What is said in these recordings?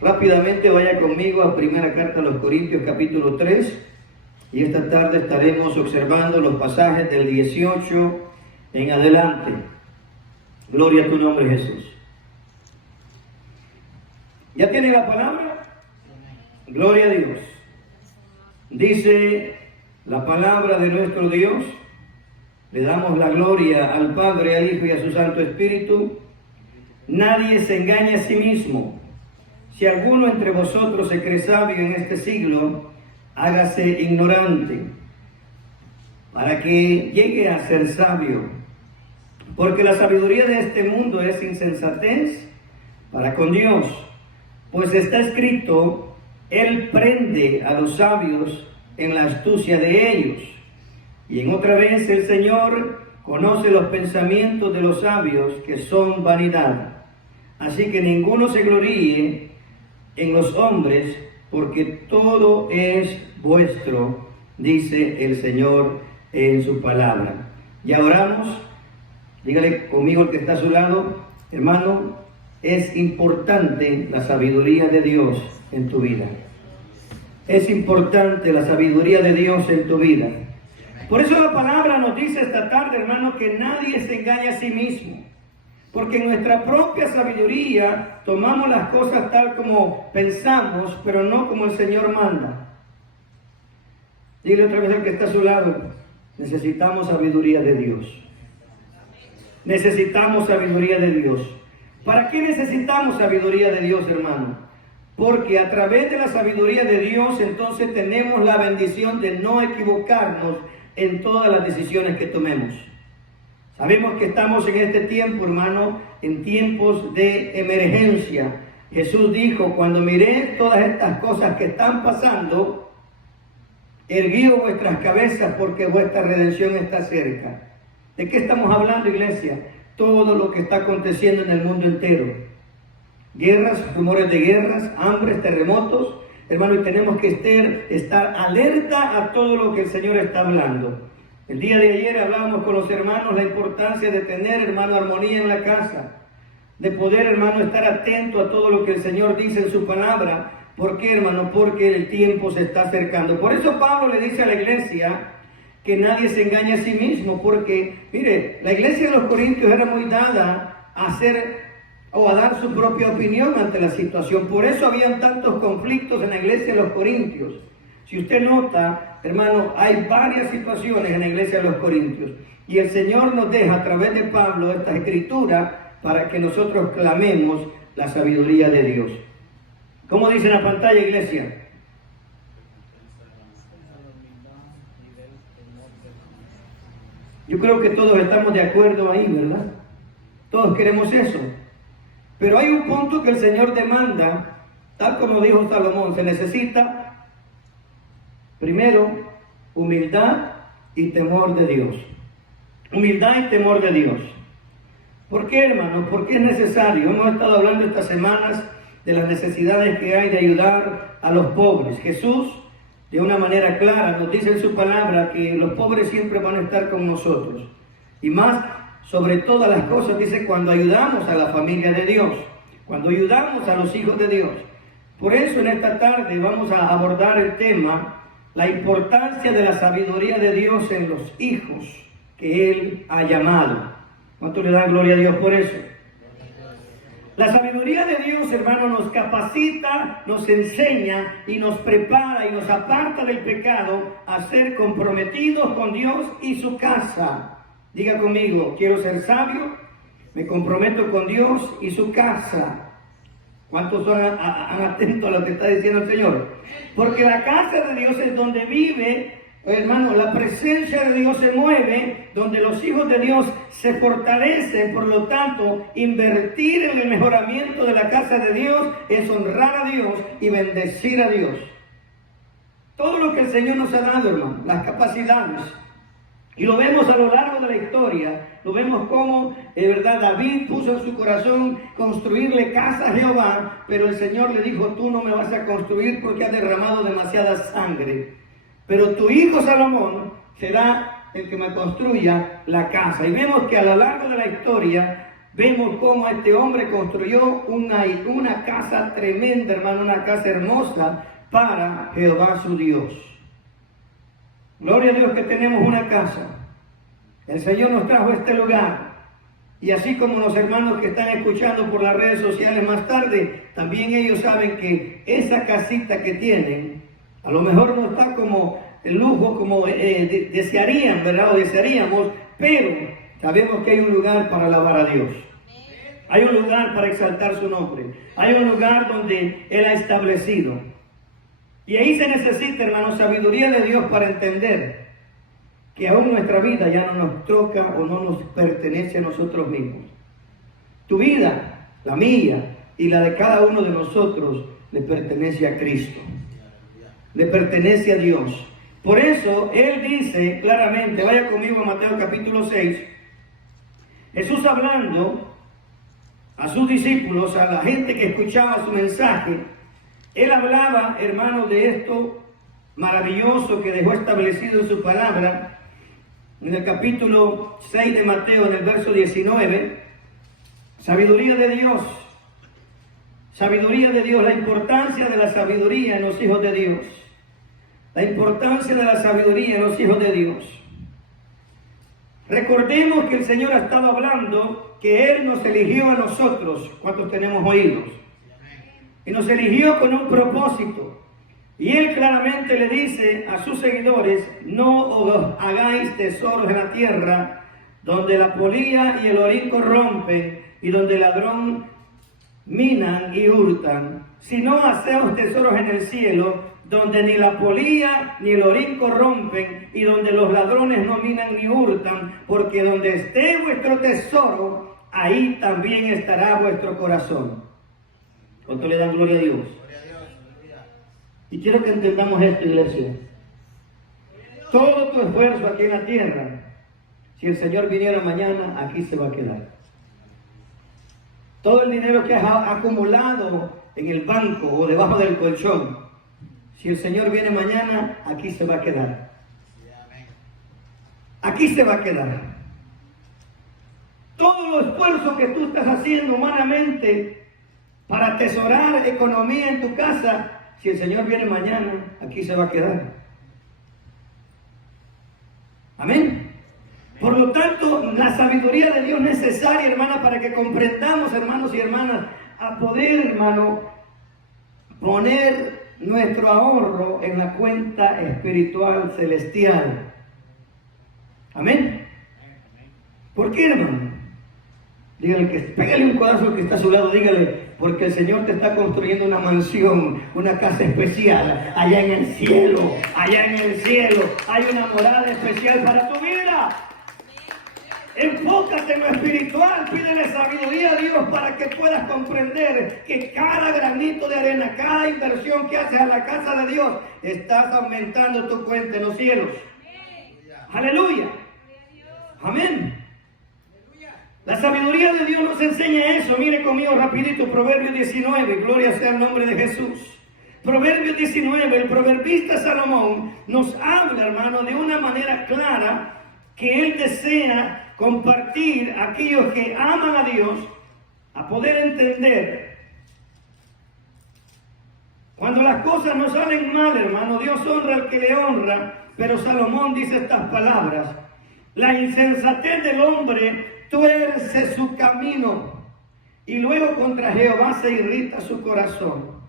Rápidamente vaya conmigo a primera carta a los Corintios capítulo 3 y esta tarde estaremos observando los pasajes del 18 en adelante. Gloria a tu nombre, Jesús. ¿Ya tiene la palabra? Gloria a Dios. Dice la palabra de nuestro Dios. Le damos la gloria al Padre, al Hijo y a su Santo Espíritu. Nadie se engaña a sí mismo. Si alguno entre vosotros se cree sabio en este siglo, hágase ignorante, para que llegue a ser sabio. Porque la sabiduría de este mundo es insensatez para con Dios. Pues está escrito, Él prende a los sabios en la astucia de ellos. Y en otra vez el Señor conoce los pensamientos de los sabios, que son vanidad. Así que ninguno se gloríe en los hombres, porque todo es vuestro, dice el Señor en su palabra. Ya oramos. Dígale conmigo el que está a su lado, hermano, es importante la sabiduría de Dios en tu vida. Es importante la sabiduría de Dios en tu vida. Por eso la palabra nos dice esta tarde, hermano, que nadie se engaña a sí mismo. Porque en nuestra propia sabiduría tomamos las cosas tal como pensamos, pero no como el Señor manda. Dile otra vez al que está a su lado, necesitamos sabiduría de Dios. Necesitamos sabiduría de Dios. ¿Para qué necesitamos sabiduría de Dios, hermano? Porque a través de la sabiduría de Dios, entonces tenemos la bendición de no equivocarnos en todas las decisiones que tomemos. Sabemos que estamos en este tiempo, hermano, en tiempos de emergencia. Jesús dijo, cuando miréis todas estas cosas que están pasando, erguid vuestras cabezas porque vuestra redención está cerca. ¿De qué estamos hablando, iglesia? Todo lo que está aconteciendo en el mundo entero. Guerras, rumores de guerras, hambres, terremotos. Hermano, y tenemos que estar alerta a todo lo que el Señor está hablando. El día de ayer hablábamos con los hermanos la importancia de tener, hermano, armonía en la casa. De poder, hermano, estar atento a todo lo que el Señor dice en su palabra. ¿Por qué, hermano? Porque el tiempo se está acercando. Por eso Pablo le dice a la iglesia que nadie se engañe a sí mismo. Porque, mire, la iglesia de los Corintios era muy dada a hacer o a dar su propia opinión ante la situación. Por eso habían tantos conflictos en la iglesia de los Corintios. Si usted nota, hermano, hay varias situaciones en la iglesia de los Corintios. Y el Señor nos deja a través de Pablo esta escritura para que nosotros clamemos la sabiduría de Dios. ¿Cómo dice en la pantalla, iglesia? Yo creo que todos estamos de acuerdo ahí, ¿verdad? Todos queremos eso. Pero hay un punto que el Señor demanda, tal como dijo Salomón, se necesita primero, humildad y temor de Dios. Humildad y temor de Dios. ¿Por qué, hermano? Porque es necesario. Hemos estado hablando estas semanas de las necesidades que hay de ayudar a los pobres. Jesús, de una manera clara, nos dice en su palabra que los pobres siempre van a estar con nosotros. Y más, sobre todas las cosas, dice cuando ayudamos a la familia de Dios, cuando ayudamos a los hijos de Dios. Por eso en esta tarde vamos a abordar el tema, la importancia de la sabiduría de Dios en los hijos que Él ha llamado. ¿Cuánto le dan gloria a Dios por eso? La sabiduría de Dios, hermano, nos capacita, nos enseña y nos prepara y nos aparta del pecado a ser comprometidos con Dios y su casa. Diga conmigo, quiero ser sabio, me comprometo con Dios y su casa. ¿Cuántos son atentos a lo que está diciendo el Señor? Porque la casa de Dios es donde vive, hermano, la presencia de Dios se mueve, donde los hijos de Dios se fortalecen. Por lo tanto, invertir en el mejoramiento de la casa de Dios es honrar a Dios y bendecir a Dios. Todo lo que el Señor nos ha dado, hermano, las capacidades. Y lo vemos a lo largo de la historia, lo vemos como, de verdad, David puso en su corazón construirle casa a Jehová, pero el Señor le dijo, tú no me vas a construir porque has derramado demasiada sangre, pero tu hijo Salomón será el que me construya la casa. Y vemos que a lo largo de la historia vemos cómo este hombre construyó una casa tremenda, hermano, una casa hermosa para Jehová su Dios. Gloria a Dios que tenemos una casa. El Señor nos trajo a este lugar. Y así como los hermanos que están escuchando por las redes sociales más tarde, también ellos saben que esa casita que tienen, a lo mejor no está como el lujo como desearían, ¿verdad? O desearíamos, pero sabemos que hay un lugar para alabar a Dios. Hay un lugar para exaltar su nombre. Hay un lugar donde Él ha establecido. Y ahí se necesita, hermano, sabiduría de Dios para entender que aún nuestra vida ya no nos toca o no nos pertenece a nosotros mismos. Tu vida, la mía y la de cada uno de nosotros le pertenece a Cristo. Le pertenece a Dios. Por eso Él dice claramente, vaya conmigo a Mateo capítulo 6, Jesús hablando a sus discípulos, a la gente que escuchaba su mensaje, Él hablaba, hermano, de esto maravilloso que dejó establecido en su palabra, en el capítulo 6 de Mateo, en el verso 19, sabiduría de Dios, la importancia de la sabiduría en los hijos de Dios, la importancia de la sabiduría en los hijos de Dios. Recordemos que el Señor ha estado hablando que Él nos eligió a nosotros, ¿cuántos tenemos oídos? Y nos eligió con un propósito. Y Él claramente le dice a sus seguidores, no os hagáis tesoros en la tierra, donde la polilla y el orín corrompen, y donde el ladrón minan y hurtan, sino haceos tesoros en el cielo, donde ni la polilla ni el orín corrompen, y donde los ladrones no minan ni hurtan, porque donde esté vuestro tesoro, ahí también estará vuestro corazón. ¿Cuánto le dan gloria a Dios? Y quiero que entendamos esto, iglesia. Todo tu esfuerzo aquí en la tierra, si el Señor viniera mañana, aquí se va a quedar. Todo el dinero que has acumulado en el banco o debajo del colchón, si el Señor viene mañana, aquí se va a quedar. Aquí se va a quedar. Todo los esfuerzos que tú estás haciendo humanamente para atesorar economía en tu casa, si el Señor viene mañana, aquí se va a quedar. Amén. Por lo tanto, la sabiduría de Dios es necesaria, hermana, para que comprendamos, hermanos y hermanas, a poder, hermano, poner nuestro ahorro en la cuenta espiritual celestial. Amén. ¿Por qué, hermano? Dígale pégale un codazo al que está a su lado, dígale, porque el Señor te está construyendo una mansión, una casa especial, allá en el cielo, hay una morada especial para tu vida. Enfócate en lo espiritual, pídele sabiduría a Dios para que puedas comprender que cada granito de arena, cada inversión que haces a la casa de Dios, estás aumentando tu cuenta en los cielos. Aleluya. Amén. La sabiduría de Dios nos enseña eso. Mire conmigo rapidito, Proverbios 19, gloria sea el nombre de Jesús. Proverbios 19, el proverbista Salomón nos habla, hermano, de una manera clara que él desea compartir a aquellos que aman a Dios a poder entender. Cuando las cosas no salen mal, hermano, Dios honra al que le honra, pero Salomón dice estas palabras: la insensatez del hombre tuerce su camino, y luego contra Jehová se irrita su corazón.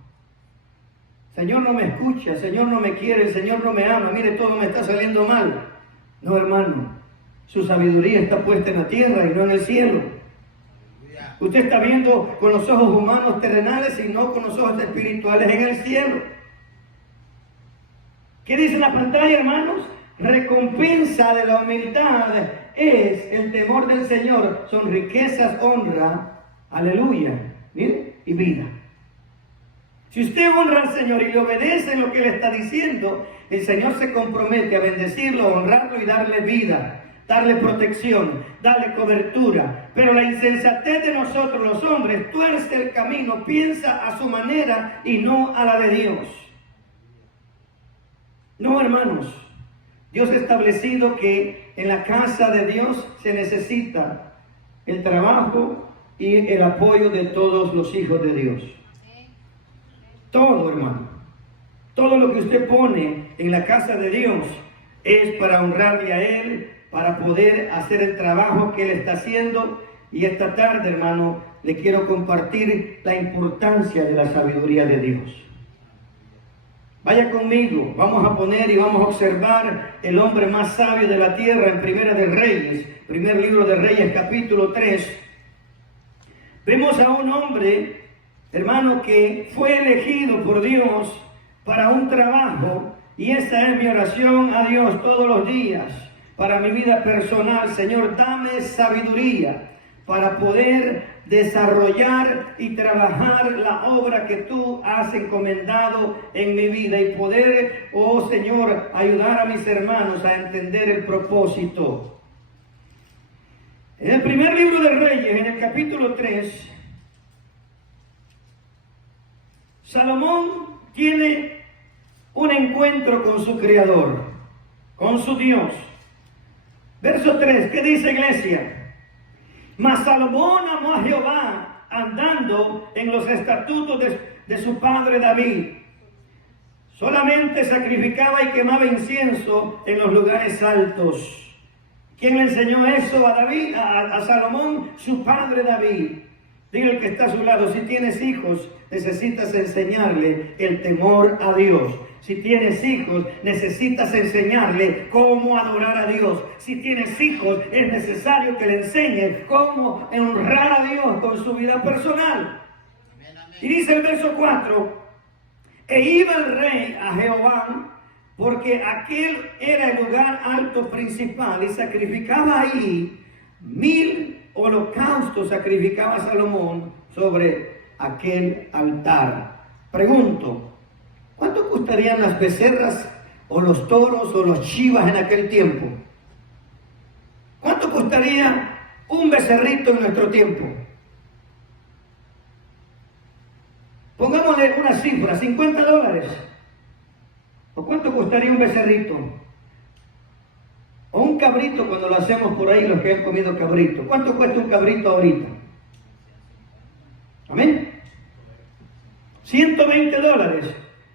Señor no me escucha, Señor no me quiere, el Señor no me ama, mire, todo me está saliendo mal. No, hermano, su sabiduría está puesta en la tierra y no en el cielo. Usted está viendo con los ojos humanos terrenales y no con los ojos espirituales en el cielo. ¿Qué dice la pantalla, hermanos? Recompensa de la humildad es el temor del Señor, son riquezas, honra, aleluya, ¿bien? Y vida. Si usted honra al Señor y le obedece en lo que le está diciendo, el Señor se compromete a bendecirlo, a honrarlo y darle vida, darle protección, darle cobertura. Pero la insensatez de nosotros los hombres tuerce el camino, piensa a su manera y no a la de Dios. No, hermanos, Dios ha establecido que en la casa de Dios se necesita el trabajo, y el apoyo de todos los hijos de Dios. Todo, hermano. Todo lo que usted pone en la casa de Dios es para honrarle a Él, para poder hacer el trabajo que Él está haciendo. Y esta tarde, hermano, le quiero compartir la importancia de la sabiduría de Dios. Vaya conmigo, vamos a poner y vamos a observar el hombre más sabio de la tierra en Primera de Reyes, primer libro de Reyes, capítulo 3. Vemos a un hombre, hermano, que fue elegido por Dios para un trabajo, y esa es mi oración a Dios todos los días, para mi vida personal. Señor, dame sabiduría para poder desarrollar y trabajar la obra que tú has encomendado en mi vida y poder, oh Señor, ayudar a mis hermanos a entender el propósito. En el primer libro de Reyes, en el capítulo 3, Salomón tiene un encuentro con su Creador, con su Dios. Verso 3, ¿qué dice, iglesia? Mas Salomón amó a Jehová andando en los estatutos de su padre David. Solamente sacrificaba y quemaba incienso en los lugares altos. ¿Quién le enseñó eso a David? A Salomón, su padre David. Diga el que está a su lado, si tienes hijos, necesitas enseñarle el temor a Dios. Si tienes hijos, necesitas enseñarle cómo adorar a Dios. Si tienes hijos, es necesario que le enseñes cómo honrar a Dios con su vida personal. Y dice el verso 4, e iba el rey a Jehová, porque aquel era el lugar alto principal, y sacrificaba ahí 1000 holocaustos, sacrificaba Salomón sobre aquel altar. Pregunto, ¿cuánto costarían las becerras o los toros o los chivas en aquel tiempo? ¿Cuánto costaría un becerrito en nuestro tiempo? Pongámosle una cifra, $50. ¿O cuánto costaría un becerrito? O un cabrito cuando lo hacemos por ahí, los que han comido cabrito. ¿Cuánto cuesta un cabrito ahorita? Amén. $120.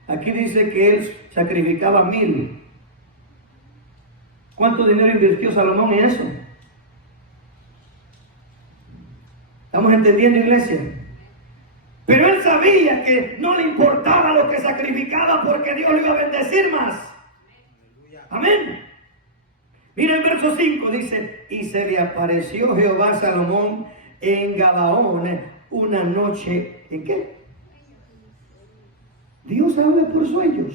Aquí dice que él sacrificaba 1000. ¿Cuánto dinero invirtió Salomón en eso? ¿Estamos entendiendo, iglesia? Pero él sabía que no le importaba lo que sacrificaba porque Dios lo iba a bendecir más. Amén. Mira el verso 5, dice, y se le apareció Jehová a Salomón en Gabaón una noche. ¿En qué? Dios habla por sueños.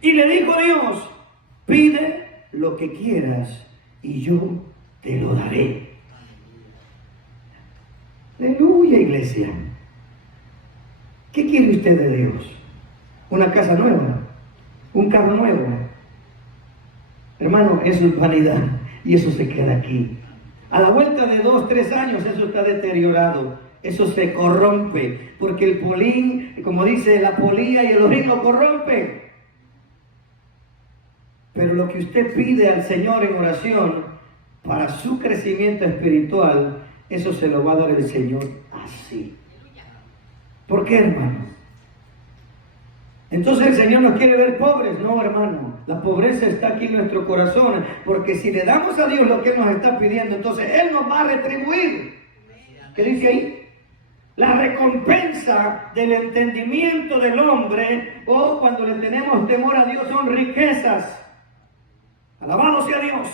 Y le dijo Dios, pide lo que quieras y yo te lo daré. Aleluya, iglesia. ¿Qué quiere usted de Dios? ¿Una casa nueva? ¿Un carro nuevo? Hermano, eso es vanidad y eso se queda aquí. A la vuelta de 2, 3 años eso está deteriorado. Eso se corrompe, porque el polín, como dice, la polilla y el orín lo corrompe. Pero lo que usted pide al Señor en oración para su crecimiento espiritual, eso se lo va a dar el Señor así. ¿Por qué, hermano? Entonces el Señor nos quiere ver pobres. No, hermano, la pobreza está aquí en nuestro corazón, porque si le damos a Dios lo que Él nos está pidiendo, entonces Él nos va a retribuir. ¿Qué dice ahí? La recompensa del entendimiento del hombre, o cuando le tenemos temor a Dios, son riquezas. Alabado sea Dios.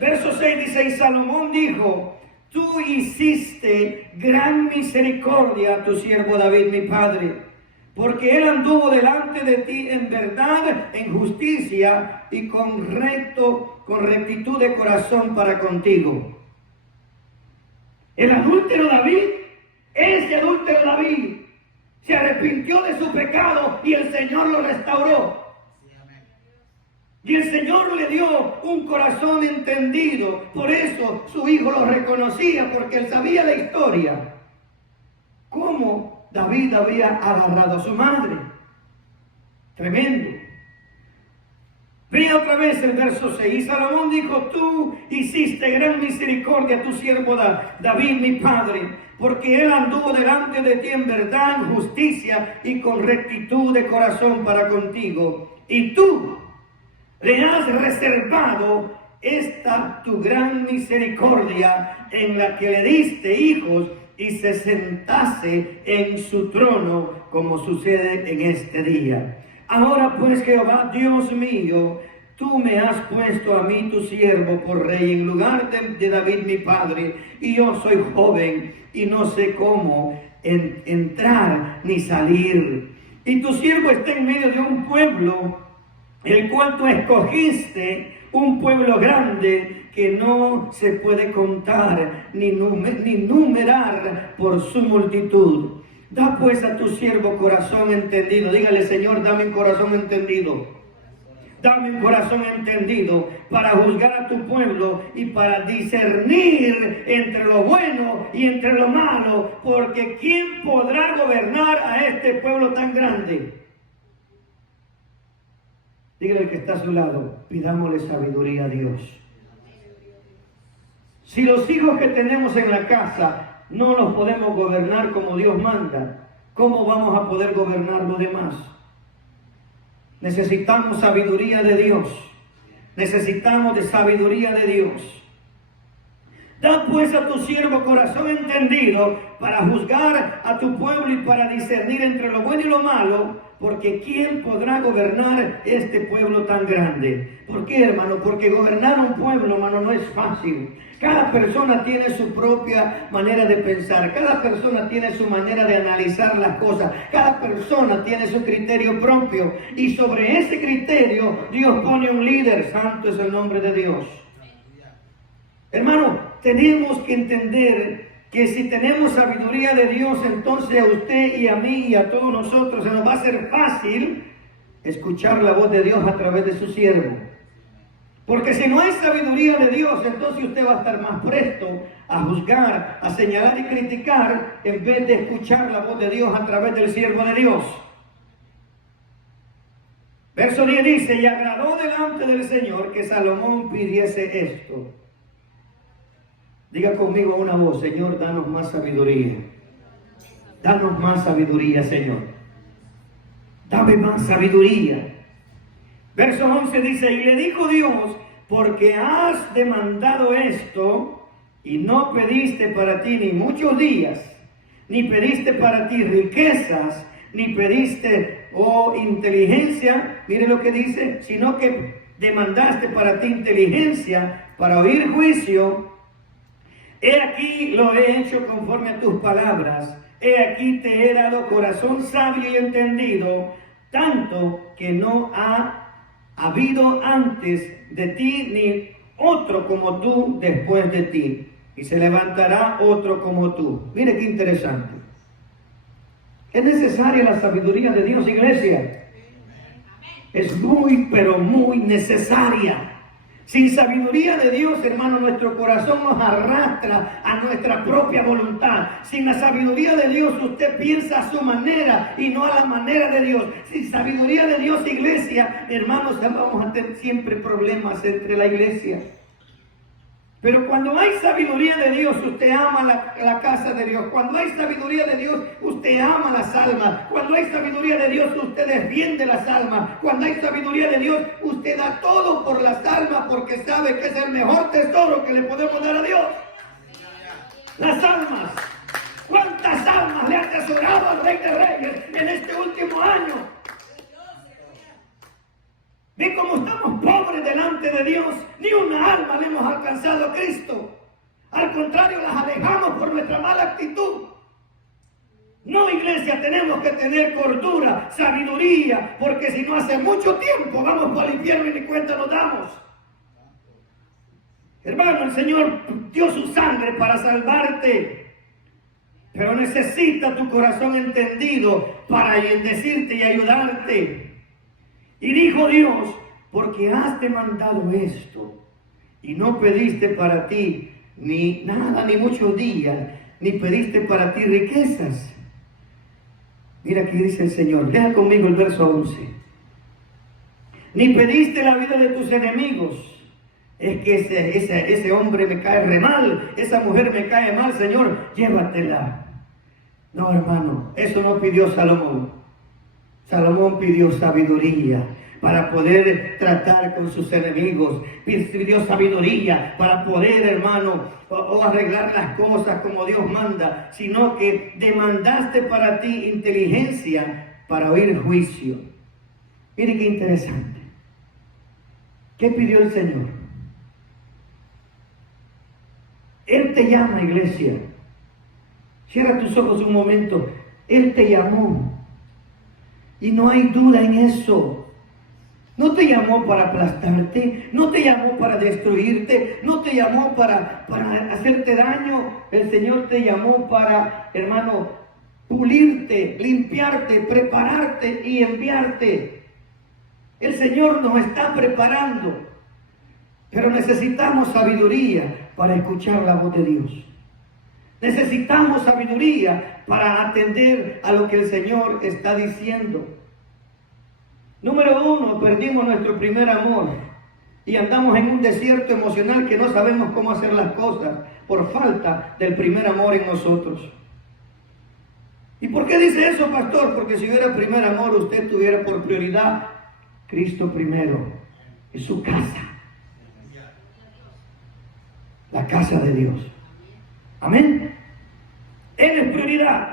Verso 6 dice, y Salomón dijo, tú hiciste gran misericordia a tu siervo David, mi padre, porque él anduvo delante de ti en verdad, en justicia y con rectitud de corazón para contigo. El adúltero David, ese adúltero David, se arrepintió de su pecado y el Señor lo restauró. Y el Señor le dio un corazón entendido. Por eso su hijo lo reconocía, porque él sabía la historia. Cómo David había agarrado a su madre. Tremendo. Ve otra vez el verso 6. Y Salomón dijo: tú hiciste gran misericordia a tu siervo David, mi padre, porque él anduvo delante de ti en verdad, en justicia y con rectitud de corazón para contigo. Y tú le has reservado esta tu gran misericordia, en la que le diste hijos y se sentase en su trono, como sucede en este día. Ahora pues, Jehová Dios mío, tú me has puesto a mí tu siervo por rey en lugar de David mi padre, y yo soy joven y no sé cómo entrar ni salir. Y tu siervo está en medio de un pueblo, el cual tú escogiste, un pueblo grande que no se puede contar ni numerar por su multitud. Da pues a tu siervo corazón entendido. Dígale: Señor, dame un corazón entendido. Dame un corazón entendido para juzgar a tu pueblo y para discernir entre lo bueno y entre lo malo. Porque ¿quién podrá gobernar a este pueblo tan grande? Dígale al que está a su lado: pidámosle sabiduría a Dios. Si los hijos que tenemos en la casa no los podemos gobernar como Dios manda, ¿cómo vamos a poder gobernar lo demás? Necesitamos sabiduría de Dios. Necesitamos de sabiduría de Dios. Da pues a tu siervo corazón entendido para juzgar a tu pueblo y para discernir entre lo bueno y lo malo, porque ¿quién podrá gobernar este pueblo tan grande? ¿Por qué, hermano? Porque gobernar un pueblo, hermano, no es fácil. Cada persona tiene su propia manera de pensar, cada persona tiene su manera de analizar las cosas, cada persona tiene su criterio propio, y sobre ese criterio Dios pone un líder. Santo es el nombre de Dios. Hermano, tenemos que entender que si tenemos sabiduría de Dios, entonces a usted y a mí y a todos nosotros se nos va a hacer fácil escuchar la voz de Dios a través de su siervo. Porque si no hay sabiduría de Dios, entonces usted va a estar más presto a juzgar, a señalar y criticar, en vez de escuchar la voz de Dios a través del siervo de Dios. Verso 10 dice: y agradó delante del Señor que Salomón pidiese esto. Diga conmigo una voz: Señor, danos más sabiduría. Danos más sabiduría, Señor. Dame más sabiduría. Verso 11 dice: y le dijo Dios: porque has demandado esto, y no pediste para ti ni muchos días, ni pediste para ti riquezas, ni pediste, inteligencia, mire lo que dice, sino que demandaste para ti inteligencia, para oír juicio. He aquí lo he hecho conforme a tus palabras. He aquí te he dado corazón sabio y entendido, tanto que no ha habido antes de ti ni otro como tú después de ti, y se levantará otro como tú. Mire qué interesante. Es necesaria la sabiduría de Dios, iglesia. Es muy, pero muy necesaria. Sin sabiduría de Dios, hermano, nuestro corazón nos arrastra a nuestra propia voluntad. Sin la sabiduría de Dios, usted piensa a su manera y no a la manera de Dios. Sin sabiduría de Dios, iglesia, hermanos, vamos a tener siempre problemas entre la iglesia. Pero cuando hay sabiduría de Dios, usted ama la casa de Dios. Cuando hay sabiduría de Dios, usted ama las almas. Cuando hay sabiduría de Dios, usted defiende las almas. Cuando hay sabiduría de Dios, usted da todo por las almas, porque sabe que es el mejor tesoro que le podemos dar a Dios. Las almas. ¿Cuántas almas le ha atesorado al Rey de Reyes en este último año? ¿Ve cómo estamos pobres delante de Dios? Ni una alma le hemos alcanzado a Cristo. Al contrario, las alejamos por nuestra mala actitud. No, iglesia, tenemos que tener cordura, sabiduría, porque si no, hace mucho tiempo vamos para el infierno y ni cuenta nos damos. Hermano, el Señor dio su sangre para salvarte, pero necesita tu corazón entendido para decirte y ayudarte. Y dijo Dios: porque has demandado esto, y no pediste para ti ni nada, ni muchos días, ni pediste para ti riquezas. Mira aquí dice el Señor, lea conmigo el verso 11. ni pediste la vida de tus enemigos. Es que ese hombre me cae re mal, esa mujer me cae mal, Señor, llévatela. No, hermano, eso no pidió Salomón. Salomón pidió sabiduría para poder tratar con sus enemigos. Pidió sabiduría para poder, hermano, o arreglar las cosas como Dios manda, sino que demandaste para ti inteligencia para oír juicio. Mire qué interesante. ¿Qué pidió el Señor? Él te llama, iglesia. Cierra tus ojos un momento. Él te llamó. Y no hay duda en eso. No te llamó para aplastarte, no te llamó para destruirte, no te llamó para hacerte daño. El Señor te llamó para, hermano, pulirte, limpiarte, prepararte y enviarte. El Señor nos está preparando, pero necesitamos sabiduría para escuchar la voz de Dios. Necesitamos sabiduría para atender a lo que el Señor está diciendo. Número 1, perdimos nuestro primer amor y andamos en un desierto emocional que no sabemos cómo hacer las cosas por falta del primer amor en nosotros. ¿Y por qué dice eso, pastor? Porque si hubiera primer amor, usted tuviera por prioridad Cristo primero y su casa. La casa de Dios. Amén. Él es prioridad.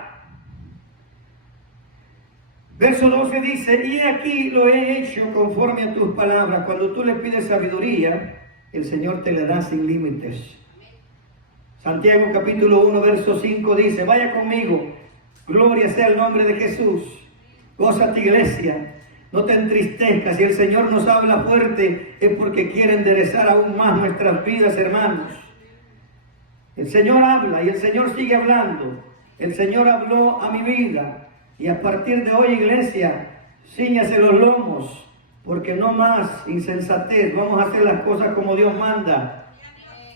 Verso 12 dice, y aquí lo he hecho conforme a tus palabras. Cuando tú le pides sabiduría, el Señor te la da sin límites. Santiago capítulo 1, verso 5 dice, vaya conmigo, gloria sea el nombre de Jesús. Gózate, iglesia, no te entristezcas. Si el Señor nos habla fuerte, es porque quiere enderezar aún más nuestras vidas, hermanos. El Señor habla y el Señor sigue hablando. El Señor habló a mi vida. Y a partir de hoy, iglesia, cíñase los lomos, porque no más insensatez. Vamos a hacer las cosas como Dios manda.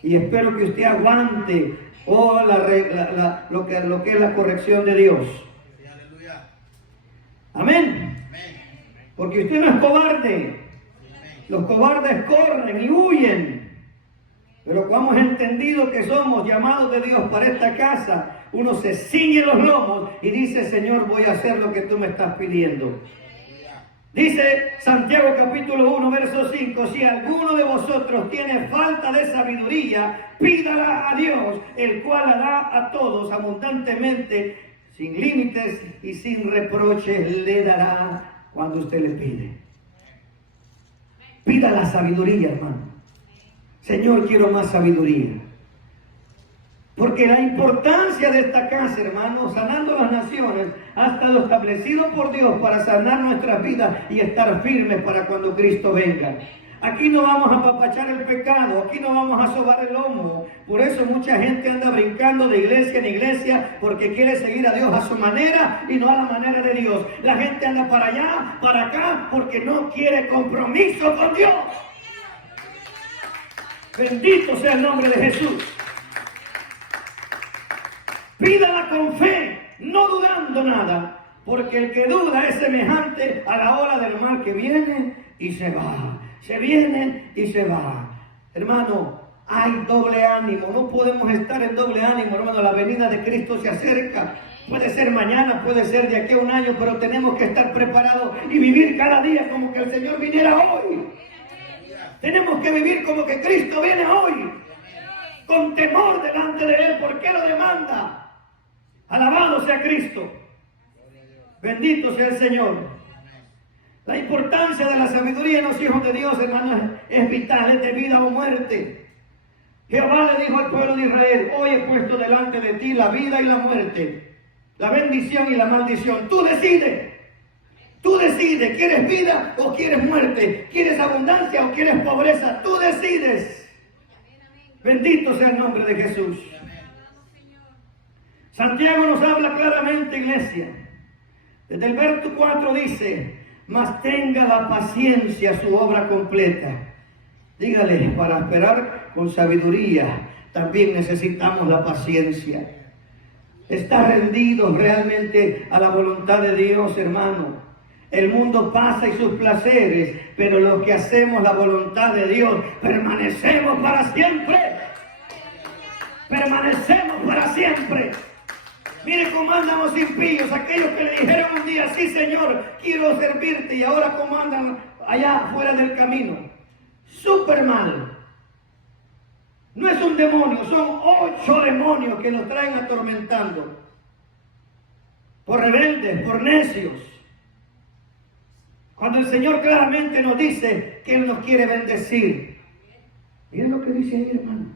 Y espero que usted aguante lo que es la corrección de Dios. Amén. Porque usted no es cobarde. Los cobardes corren y huyen. Pero como hemos entendido que somos llamados de Dios para esta casa, uno se ciñe los lomos y dice, Señor, voy a hacer lo que tú me estás pidiendo. Dice Santiago capítulo 1, verso 5, si alguno de vosotros tiene falta de sabiduría, pídala a Dios, el cual la da a todos abundantemente, sin límites y sin reproches, le dará cuando usted le pide. Pida la sabiduría, hermano. Señor, quiero más sabiduría. Porque la importancia de esta casa, hermanos, sanando las naciones, ha estado establecido por Dios para sanar nuestras vidas y estar firmes para cuando Cristo venga. Aquí no vamos a apapachar el pecado, aquí no vamos a sobar el lomo. Por eso mucha gente anda brincando de iglesia en iglesia porque quiere seguir a Dios a su manera y no a la manera de Dios. La gente anda para allá, para acá, porque no quiere compromiso con Dios. Bendito sea el nombre de Jesús. Pídala con fe, no dudando nada, porque el que duda es semejante a la ola del mar que viene y se va, se viene y se va. Hermano, hay doble ánimo, no podemos estar en doble ánimo, hermano. La venida de Cristo se acerca. Puede ser mañana, puede ser de aquí a un año, pero tenemos que estar preparados y vivir cada día como que el Señor viniera hoy. Tenemos que vivir como que Cristo viene hoy, con temor delante de Él, porque lo demanda. Alabado sea Cristo. Bendito sea el Señor. La importancia de la sabiduría en los hijos de Dios, hermanos, es vital, es de vida o muerte. Jehová le dijo al pueblo de Israel, hoy he puesto delante de ti la vida y la muerte, la bendición y la maldición. Tú decides. Tú decides, ¿quieres vida o quieres muerte? ¿Quieres abundancia o quieres pobreza? Tú decides. Bendito sea el nombre de Jesús. Santiago nos habla claramente, iglesia. Desde el verso 4 dice, mas tenga la paciencia su obra completa. Dígale, para esperar con sabiduría, también necesitamos la paciencia. Estar rendidos realmente a la voluntad de Dios, hermano. El mundo pasa y sus placeres, pero los que hacemos la voluntad de Dios permanecemos para siempre. Permanecemos para siempre. Mire cómo andan los impíos, aquellos que le dijeron un día, sí Señor, quiero servirte, y ahora cómo andan allá fuera del camino. Súper mal. No es un demonio, son 8 demonios que nos traen atormentando. Por rebeldes, por necios. Cuando el Señor claramente nos dice que Él nos quiere bendecir. Miren lo que dice ahí, hermano.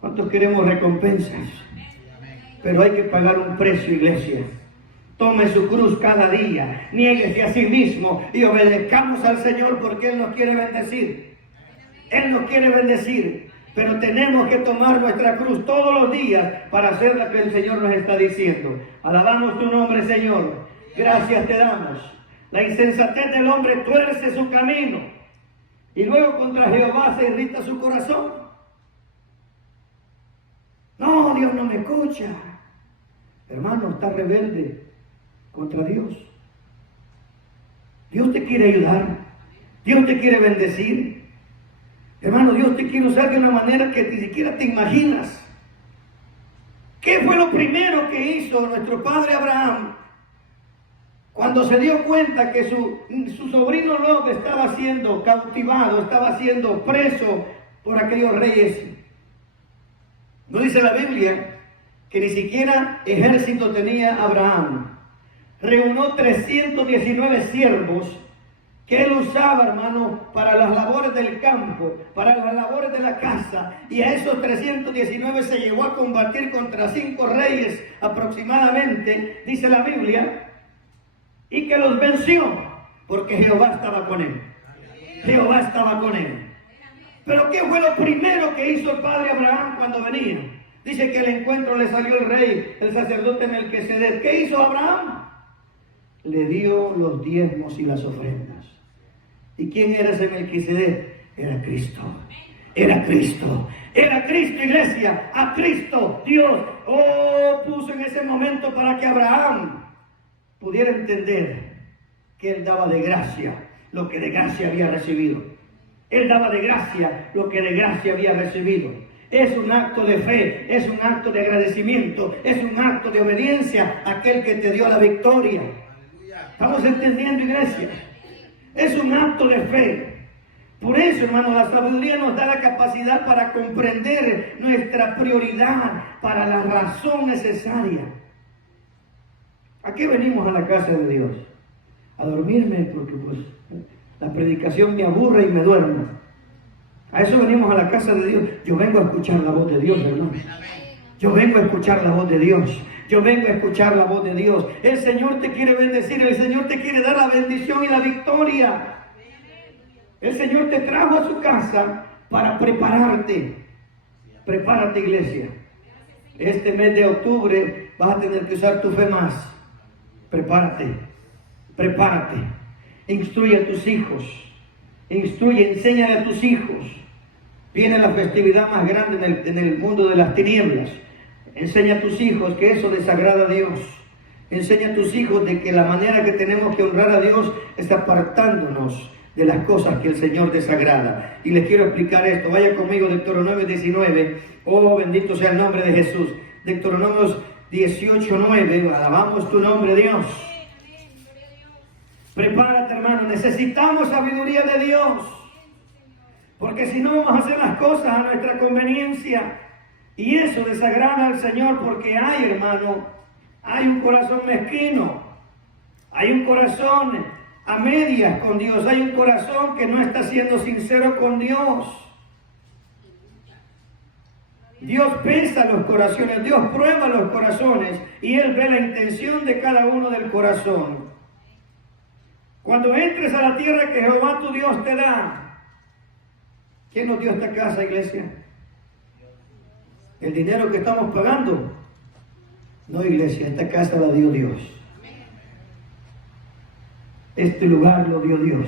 ¿Cuántos queremos recompensas? Pero hay que pagar un precio, iglesia. Tome su cruz cada día, niéguese a sí mismo y obedezcamos al Señor porque Él nos quiere bendecir. Él nos quiere bendecir, pero tenemos que tomar nuestra cruz todos los días para hacer lo que el Señor nos está diciendo. Alabamos tu nombre, Señor. Gracias te damos. La insensatez del hombre tuerce su camino y luego contra Jehová se irrita su corazón. No, Dios no me escucha. Hermano, está rebelde contra Dios. Dios te quiere ayudar. Dios te quiere bendecir. Hermano, Dios te quiere usar de una manera que ni siquiera te imaginas. ¿Qué fue lo primero que hizo nuestro padre Abraham cuando se dio cuenta que su sobrino Lot estaba siendo cautivado, estaba siendo preso por aquellos reyes? No dice la Biblia que ni siquiera ejército tenía Abraham. Reunió 319 siervos que él usaba, hermano, para las labores del campo, para las labores de la casa. Y a esos 319 se llevó a combatir contra 5 reyes aproximadamente, dice la Biblia, y que los venció, porque Jehová estaba con él. Jehová estaba con él. Pero ¿qué fue lo primero que hizo el padre Abraham cuando venía? Dice que al encuentro le salió el rey, el sacerdote Melquisedec. ¿Qué hizo Abraham? Le dio los diezmos y las ofrendas. ¿Y quién era ese Melquisedec? Era Cristo. Era Cristo. Era Cristo, iglesia. A Cristo Dios puso en ese momento para que Abraham pudiera entender que él daba de gracia lo que de gracia había recibido. Él daba de gracia lo que de gracia había recibido. Es un acto de fe, es un acto de agradecimiento, es un acto de obediencia a aquel que te dio la victoria. ¿Estamos entendiendo, iglesia? Es un acto de fe. Por eso, hermano, la sabiduría nos da la capacidad para comprender nuestra prioridad, para la razón necesaria. ¿A qué venimos a la casa de Dios? A dormirme, porque pues la predicación me aburre y me duermo. A eso venimos a la casa de Dios. Yo vengo a escuchar la voz de Dios, hermano. Yo vengo a escuchar la voz de Dios. Yo vengo a escuchar la voz de Dios. El Señor te quiere bendecir. El Señor te quiere dar la bendición y la victoria. El Señor te trajo a su casa para prepararte. Prepárate, iglesia. Este mes de octubre vas a tener que usar tu fe más. Prepárate. Prepárate. Instruye a tus hijos. Instruye, enséñale a tus hijos. Viene la festividad más grande en el mundo de las tinieblas. Enseña a tus hijos que eso desagrada a Dios. Enseña a tus hijos de que la manera que tenemos que honrar a Dios es apartándonos de las cosas que el Señor desagrada. Y les quiero explicar esto. Vaya conmigo, Deuteronomio 19. Oh, bendito sea el nombre de Jesús. Deuteronomio 18:9. Alabamos tu nombre, Dios. Prepárate, hermano. Necesitamos sabiduría de Dios. Porque si no, vamos a hacer las cosas a nuestra conveniencia. Y eso desagrada al Señor, porque hay, hermano, hay un corazón mezquino. Hay un corazón a medias con Dios. Hay un corazón que no está siendo sincero con Dios. Dios pesa los corazones, Dios prueba los corazones y Él ve la intención de cada uno del corazón. Cuando entres a la tierra que Jehová tu Dios te da, ¿quién nos dio esta casa, iglesia? ¿El dinero que estamos pagando? No, iglesia, esta casa la dio Dios. Este lugar lo dio Dios.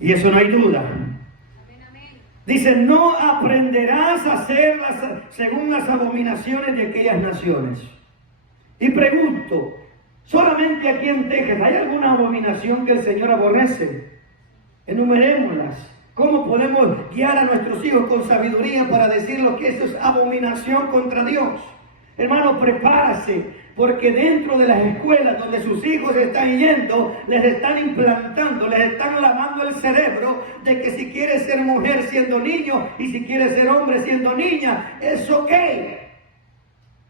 Y eso no hay duda. Dice, no aprenderás a hacer según las abominaciones de aquellas naciones. Y pregunto, Solamente aquí en Texas, ¿hay alguna abominación que el Señor aborrece? Enumerémoslas. ¿Cómo podemos guiar a nuestros hijos con sabiduría para decir lo que eso es abominación contra Dios? Hermano, prepárase, porque dentro de las escuelas donde sus hijos están yendo, les están implantando, les están lavando el cerebro de que si quiere ser mujer siendo niño y si quiere ser hombre siendo niña, es ok.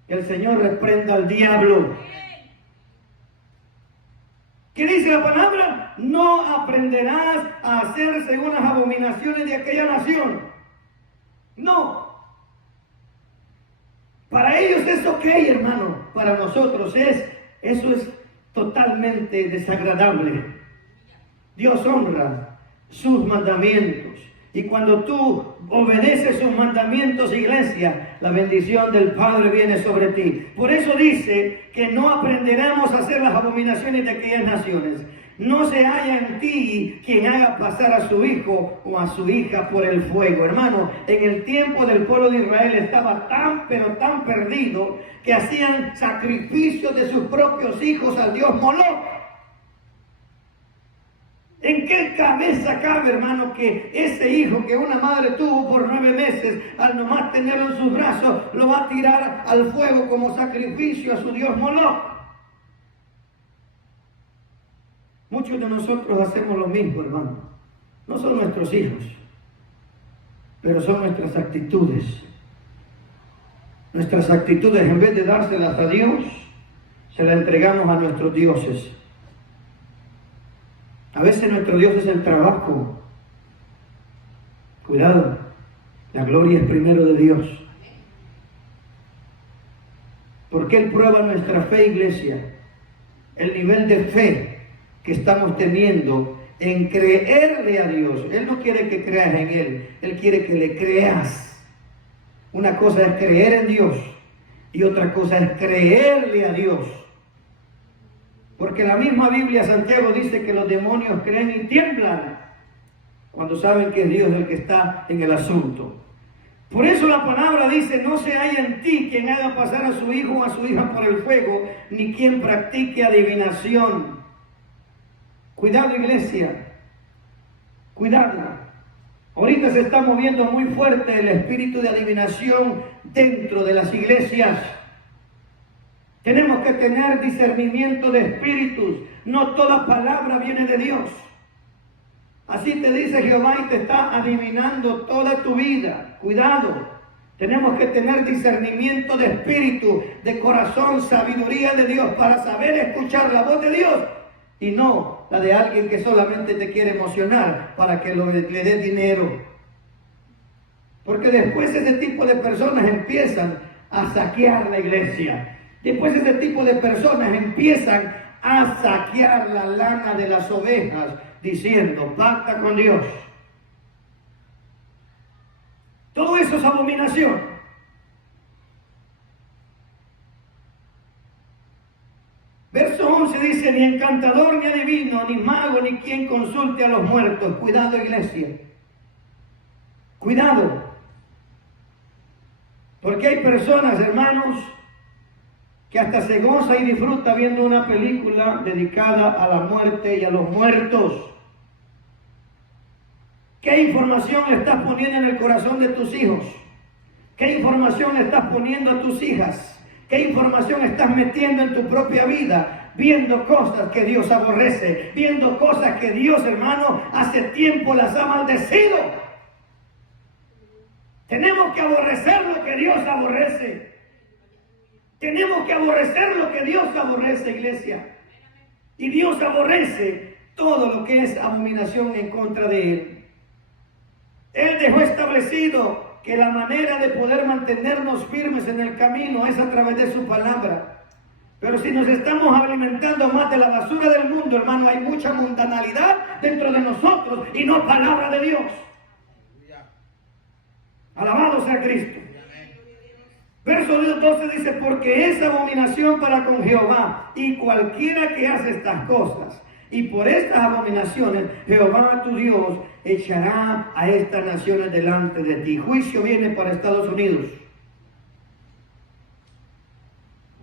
Que el Señor reprenda al diablo. ¿Qué dice la palabra? No aprenderás a hacer según las abominaciones de aquella nación. No. Para ellos es ok, hermano. Para nosotros eso es totalmente desagradable. Dios honra sus mandamientos. Y cuando tú obedeces sus mandamientos, iglesia, la bendición del Padre viene sobre ti. Por eso dice que no aprenderemos a hacer las abominaciones de aquellas naciones. No se haya en ti quien haga pasar a su hijo o a su hija por el fuego. Hermano, en el tiempo del pueblo de Israel estaba tan, pero tan perdido que hacían sacrificios de sus propios hijos al dios Moloch. ¿En qué cabeza cabe, hermano, que ese hijo que una madre tuvo por 9 meses, al nomás tenerlo en sus brazos, lo va a tirar al fuego como sacrificio a su dios Moloch? Muchos de nosotros hacemos lo mismo, hermano. No son nuestros hijos, pero son nuestras actitudes. Nuestras actitudes, en vez de dárselas a Dios, se las entregamos a nuestros dioses. A veces nuestro Dios es el trabajo. Cuidado, la gloria es primero de Dios. Porque Él prueba nuestra fe, iglesia. El nivel de fe que estamos teniendo en creerle a Dios. Él no quiere que creas en Él, Él quiere que le creas. Una cosa es creer en Dios y otra cosa es creerle a Dios. Porque la misma Biblia, Santiago, dice que los demonios creen y tiemblan cuando saben que es Dios el que está en el asunto. Por eso la palabra dice, no se haya en ti quien haga pasar a su hijo o a su hija por el fuego, ni quien practique adivinación. Cuidado, iglesia, cuidado. Ahorita se está moviendo muy fuerte el espíritu de adivinación dentro de las iglesias. Tenemos que tener discernimiento de espíritus. No toda palabra viene de Dios. Así te dice Jehová y te está adivinando toda tu vida. Cuidado. Tenemos que tener discernimiento de espíritu, de corazón, sabiduría de Dios para saber escuchar la voz de Dios y no la de alguien que solamente te quiere emocionar para que le des dinero. Porque después ese tipo de personas empiezan a saquear la iglesia. Después ese tipo de personas empiezan a saquear la lana de las ovejas diciendo, pacta con Dios. Todo eso es abominación. Verso 11 dice, ni encantador, ni adivino, ni mago, ni quien consulte a los muertos. Cuidado, iglesia. Cuidado. Porque hay personas, hermanos, que hasta se goza y disfruta viendo una película dedicada a la muerte y a los muertos. ¿Qué información le estás poniendo en el corazón de tus hijos? ¿Qué información le estás poniendo a tus hijas? ¿Qué información estás metiendo en tu propia vida? Viendo cosas que Dios aborrece, viendo cosas que Dios, hermano, hace tiempo las ha maldecido. Tenemos que aborrecer lo que Dios aborrece. Tenemos que aborrecer lo que Dios aborrece, iglesia. Y Dios aborrece todo lo que es abominación en contra de Él. Él dejó establecido que la manera de poder mantenernos firmes en el camino es a través de su palabra. Pero si nos estamos alimentando más de la basura del mundo, hermano, hay mucha mundanalidad dentro de nosotros y no palabra de Dios. Alabado sea Cristo. Verso 12 dice, porque es abominación para con Jehová, y cualquiera que hace estas cosas, y por estas abominaciones, Jehová tu Dios echará a estas naciones delante de ti. Juicio viene para Estados Unidos.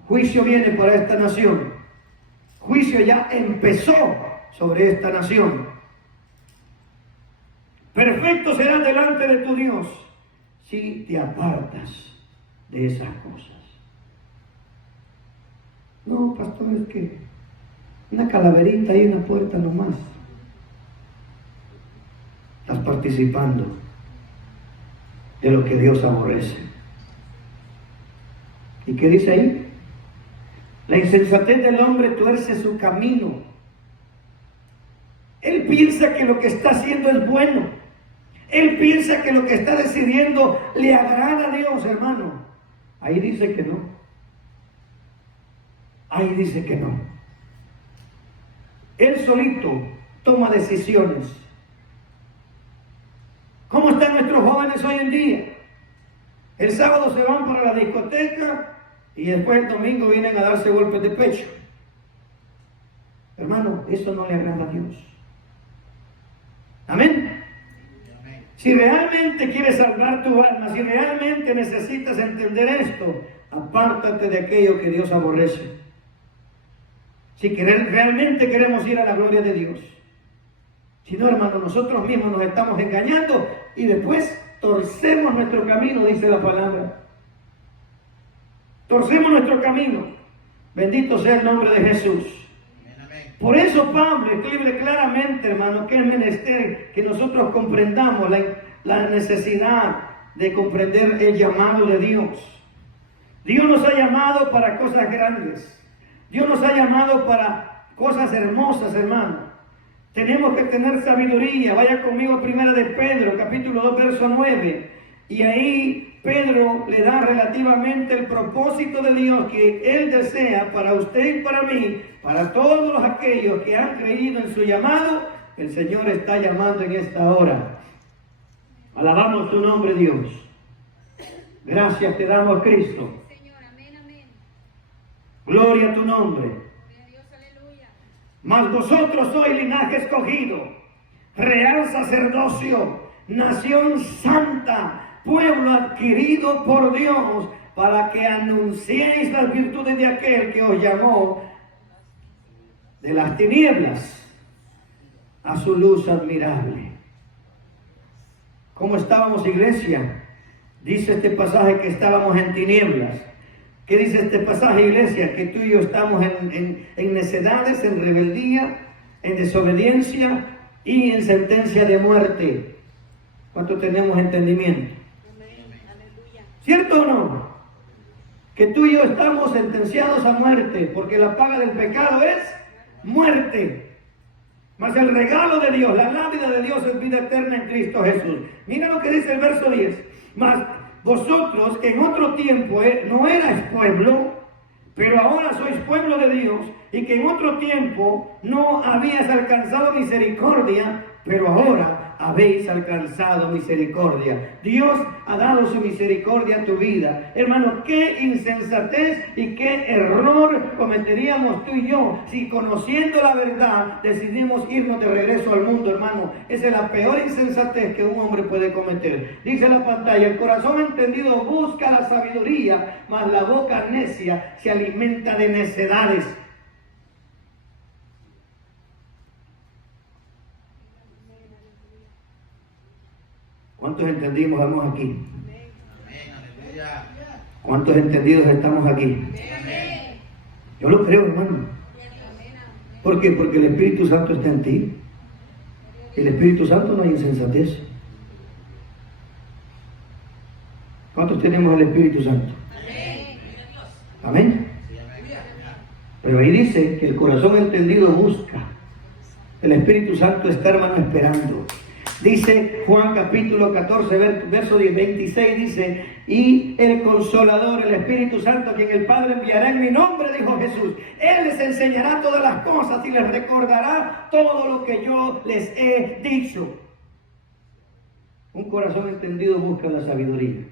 Juicio viene para esta nación. Juicio ya empezó sobre esta nación. Perfecto será delante de tu Dios si te apartas de esas cosas. No, pastor, es que una calaverita y una puerta nomás. Estás participando de lo que Dios aborrece. ¿Y qué dice ahí? La insensatez del hombre tuerce su camino. Él piensa que lo que está haciendo es bueno. Él piensa que lo que está decidiendo le agrada a Dios, hermano. Ahí dice que no. Ahí dice que no. Él solito toma decisiones. ¿Cómo están nuestros jóvenes hoy en día? El sábado se van para la discoteca y después el domingo vienen a darse golpes de pecho. Hermano, eso no le agrada a Dios. Amén. Si realmente quieres salvar tu alma, si realmente necesitas entender esto, apártate de aquello que Dios aborrece. Si realmente queremos ir a la gloria de Dios. Si no, hermano, nosotros mismos nos estamos engañando y después torcemos nuestro camino, dice la palabra. Torcemos nuestro camino. Bendito sea el nombre de Jesús. Por eso Pablo escribe claramente, hermano, que es menester que nosotros comprendamos la necesidad de comprender el llamado de Dios. Dios nos ha llamado para cosas grandes. Dios nos ha llamado para cosas hermosas, hermano. Tenemos que tener sabiduría. Vaya conmigo a 1 de Pedro, capítulo 2, verso 9. Y ahí Pedro le da relativamente el propósito de Dios que Él desea para usted y para mí, para todos aquellos que han creído en su llamado. El Señor está llamando en esta hora. Alabamos tu nombre, Dios. Gracias te damos, Cristo. Gloria a tu nombre. Mas vosotros sois linaje escogido, real sacerdocio, nación santa, pueblo adquirido por Dios, para que anunciéis las virtudes de aquel que os llamó de las tinieblas a su luz admirable. ¿Cómo estábamos, iglesia? Dice este pasaje que estábamos en tinieblas. ¿Qué dice este pasaje, iglesia? Que tú y yo estamos en necedades, en rebeldía, en desobediencia y en sentencia de muerte. ¿Cuánto tenemos entendimiento? ¿Cierto o no? Que tú y yo estamos sentenciados a muerte, porque la paga del pecado es muerte. Mas el regalo de Dios, la lámina de Dios es vida eterna en Cristo Jesús. Mira lo que dice el verso 10. Mas vosotros que en otro tiempo no erais pueblo, pero ahora sois pueblo de Dios, y que en otro tiempo no habías alcanzado misericordia, pero ahora habéis alcanzado misericordia. Dios ha dado su misericordia a tu vida. Hermano, qué insensatez y qué error cometeríamos tú y yo si, conociendo la verdad, decidimos irnos de regreso al mundo, hermano. Esa es la peor insensatez que un hombre puede cometer. Dice la pantalla: el corazón entendido busca la sabiduría, mas la boca necia se alimenta de necedades. ¿Cuántos entendidos vamos aquí? ¿Cuántos entendidos estamos aquí? Yo lo creo, hermano. ¿Por qué? Porque el Espíritu Santo está en ti. El Espíritu Santo no hay insensatez. ¿Cuántos tenemos el Espíritu Santo? Amén. Pero ahí dice que el corazón entendido busca. El Espíritu Santo está, hermano, esperando. Dice Juan capítulo 14, verso 26, dice: y el Consolador, el Espíritu Santo, quien el Padre enviará en mi nombre, dijo Jesús, Él les enseñará todas las cosas y les recordará todo lo que yo les he dicho. Un corazón entendido busca la sabiduría.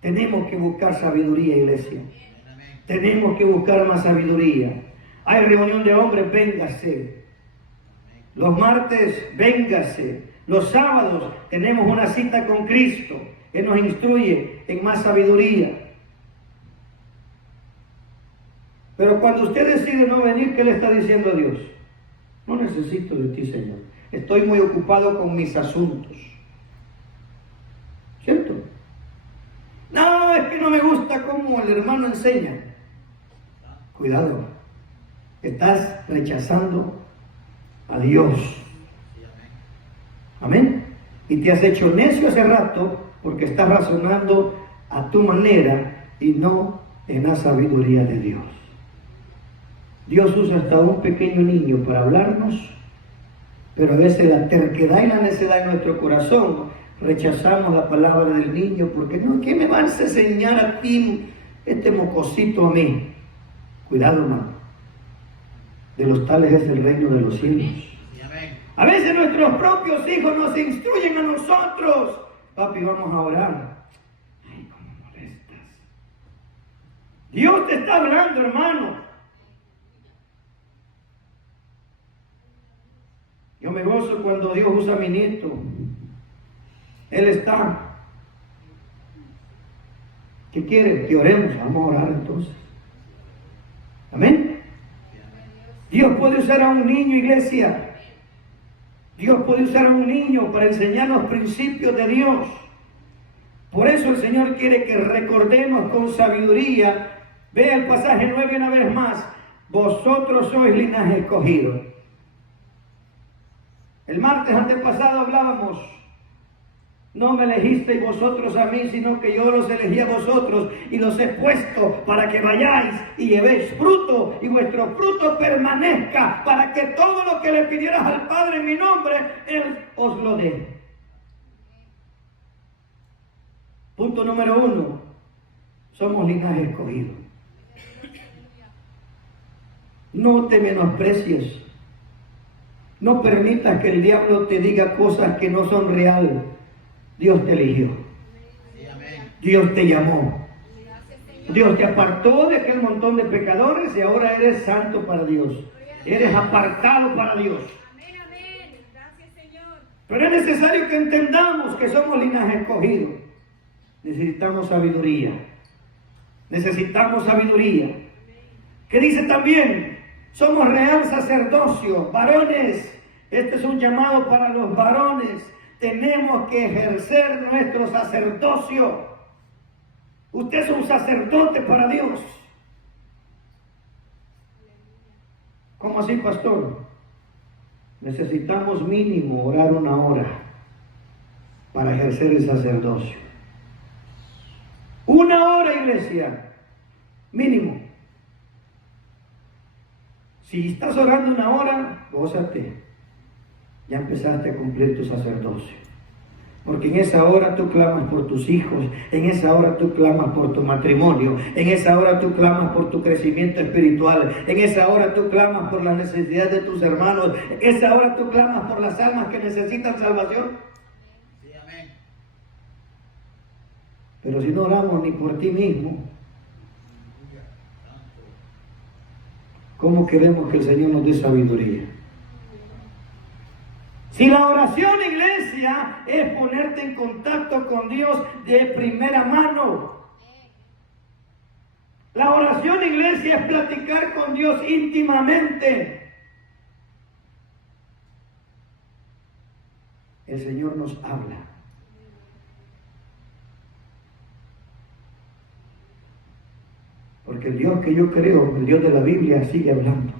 Tenemos que buscar sabiduría, iglesia. Tenemos que buscar más sabiduría. Hay reunión de hombres, véngase. Los martes, véngase. Los sábados tenemos una cita con Cristo. Él nos instruye en más sabiduría. Pero cuando usted decide no venir, ¿qué le está diciendo a Dios? No necesito de ti, Señor. Estoy muy ocupado con mis asuntos. ¿Cierto? No, es que no me gusta cómo el hermano enseña. Cuidado. Estás rechazando a Dios. Amén. Y te has hecho necio hace rato porque estás razonando a tu manera y no en la sabiduría de Dios. Dios usa hasta un pequeño niño para hablarnos, pero a veces la terquedad y la necedad en nuestro corazón rechazamos la palabra del niño porque no, ¿qué me vas a enseñar a ti, este mocosito a mí? Cuidado, hermano. De los tales es el reino de los cielos. A veces nuestros propios hijos nos instruyen a nosotros. Papi, vamos a orar. Ay, cómo molestas. Dios te está hablando, hermano. Yo me gozo cuando Dios usa a mi nieto. Él está. ¿Qué quiere? Que oremos. Vamos a orar entonces. Amén. Dios puede usar a un niño, iglesia. Dios puede usar a un niño para enseñarnos principios de Dios. Por eso el Señor quiere que recordemos con sabiduría. Vea el pasaje 9 una vez más. Vosotros sois linaje escogido. El martes antepasado hablábamos. No me elegisteis vosotros a mí, sino que yo los elegí a vosotros y los he puesto para que vayáis y llevéis fruto y vuestro fruto permanezca, para que todo lo que le pidieras al Padre en mi nombre, Él os lo dé. Punto número 1. Somos linaje escogido. No te menosprecies. No permitas que el diablo te diga cosas que no son reales. Dios te eligió. Dios te llamó. Dios te apartó de aquel montón de pecadores y ahora eres santo para Dios. Eres apartado para Dios. Pero es necesario que entendamos que somos linaje escogido. Necesitamos sabiduría. Necesitamos sabiduría. ¿Qué dice también? Somos real sacerdocio. Varones. Este es un llamado para los varones. Tenemos que ejercer nuestro sacerdocio. Usted es un sacerdote para Dios. ¿Cómo así, pastor? Necesitamos mínimo orar 1 hora para ejercer el sacerdocio. 1 hora, iglesia. Mínimo. Si estás orando 1 hora, gózate. Ya empezaste a cumplir tu sacerdocio. Porque en esa hora tú clamas por tus hijos, en esa hora tú clamas por tu matrimonio, en esa hora tú clamas por tu crecimiento espiritual, en esa hora tú clamas por las necesidades de tus hermanos, en esa hora tú clamas por las almas que necesitan salvación. Sí, amén. Pero si no oramos ni por ti mismo, ¿cómo queremos que el Señor nos dé sabiduría? Si la oración, iglesia, es ponerte en contacto con Dios de primera mano. La oración, iglesia, es platicar con Dios íntimamente. El Señor nos habla. Porque el Dios que yo creo, el Dios de la Biblia, sigue hablando.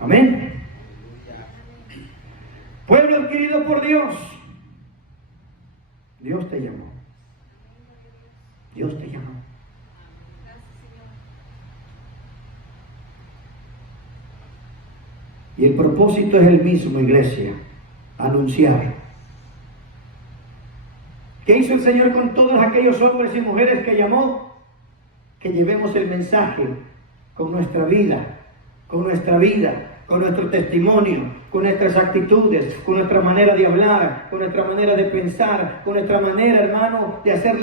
Amén. Pueblo adquirido por Dios. Dios te llamó. Dios te llamó. Y el propósito es el mismo, iglesia. Anunciar. ¿Qué hizo el Señor con todos aquellos hombres y mujeres que llamó? Que llevemos el mensaje con nuestra vida, con nuestro testimonio, con nuestras actitudes, con nuestra manera de hablar, con nuestra manera de pensar, con nuestra manera, hermano, de hacer